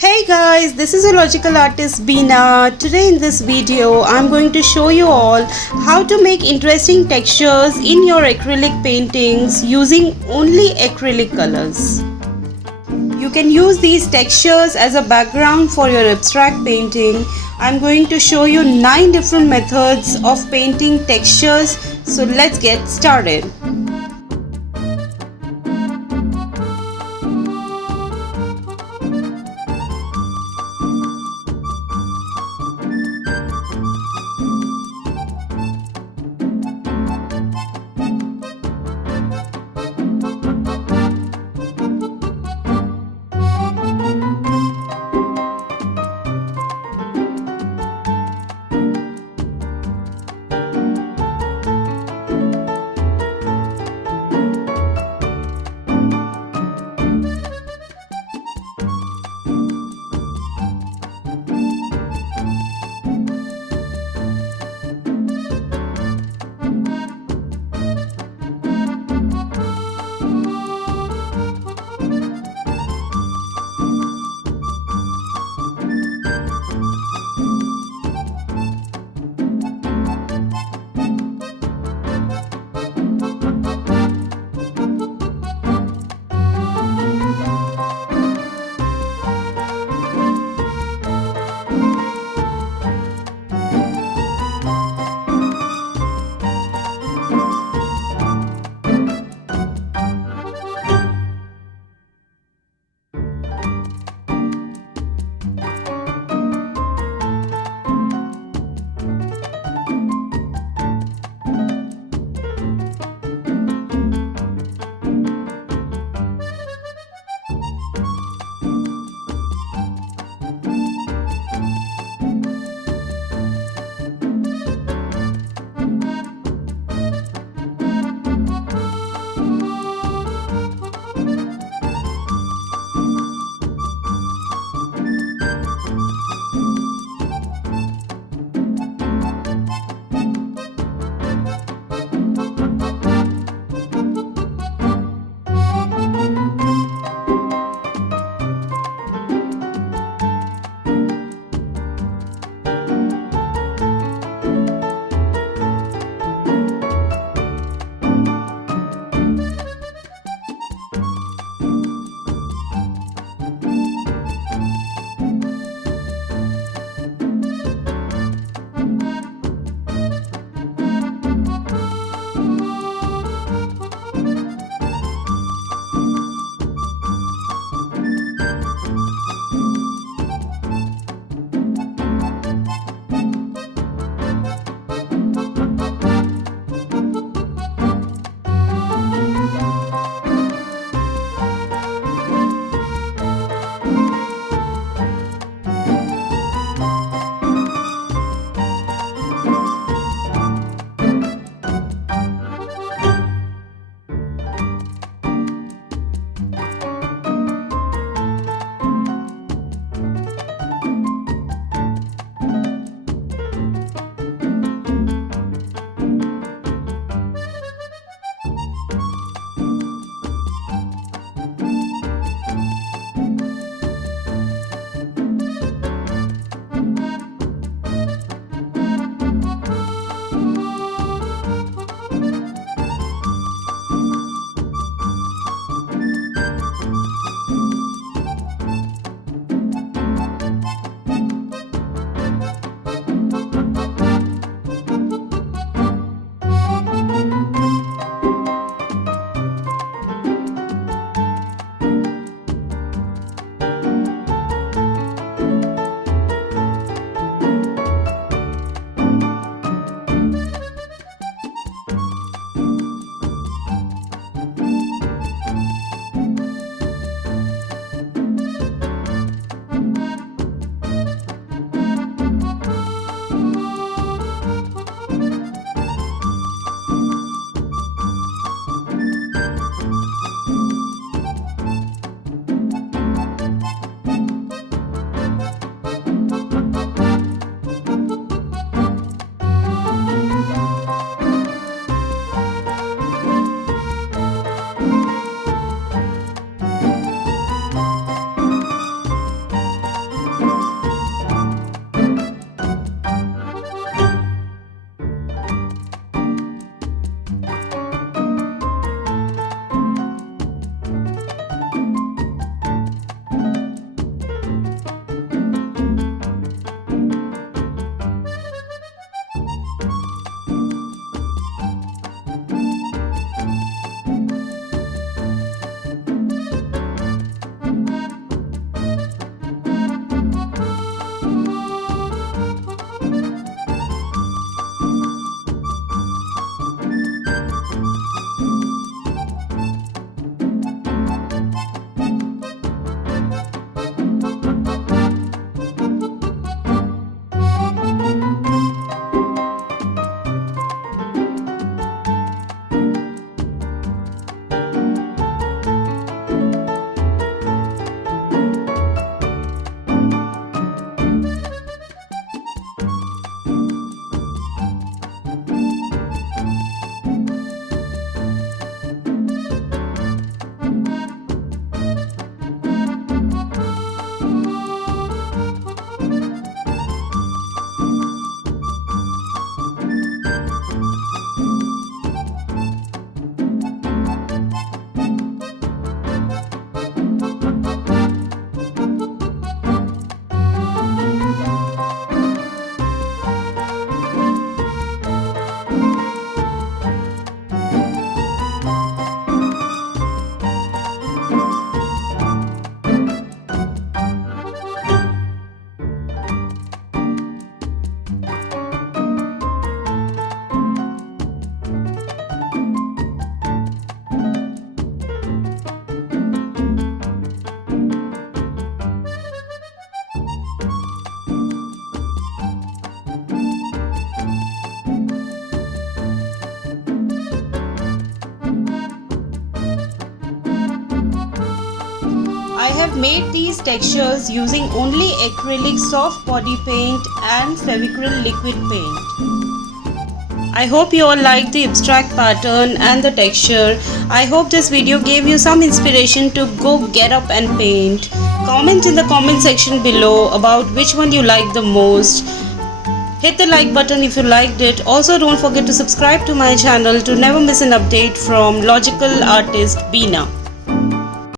Hey guys, this is a logical artist Beenaa. Today in this video, I'm going to show you all how to make interesting textures in your acrylic paintings using only acrylic colors. You can use these textures as a background for your abstract painting. I'm going to show you 9 different methods of painting textures. So let's get started. I have made these textures using only acrylic soft body paint and Fevicryl liquid paint. I hope you all liked the abstract pattern and the texture. I hope this video gave you some inspiration to go get up and paint. Comment in the comment section below about which one you like the most. Hit the like button if you liked it. Also, don't forget to subscribe to my channel to never miss an update from logical artist Beenaa.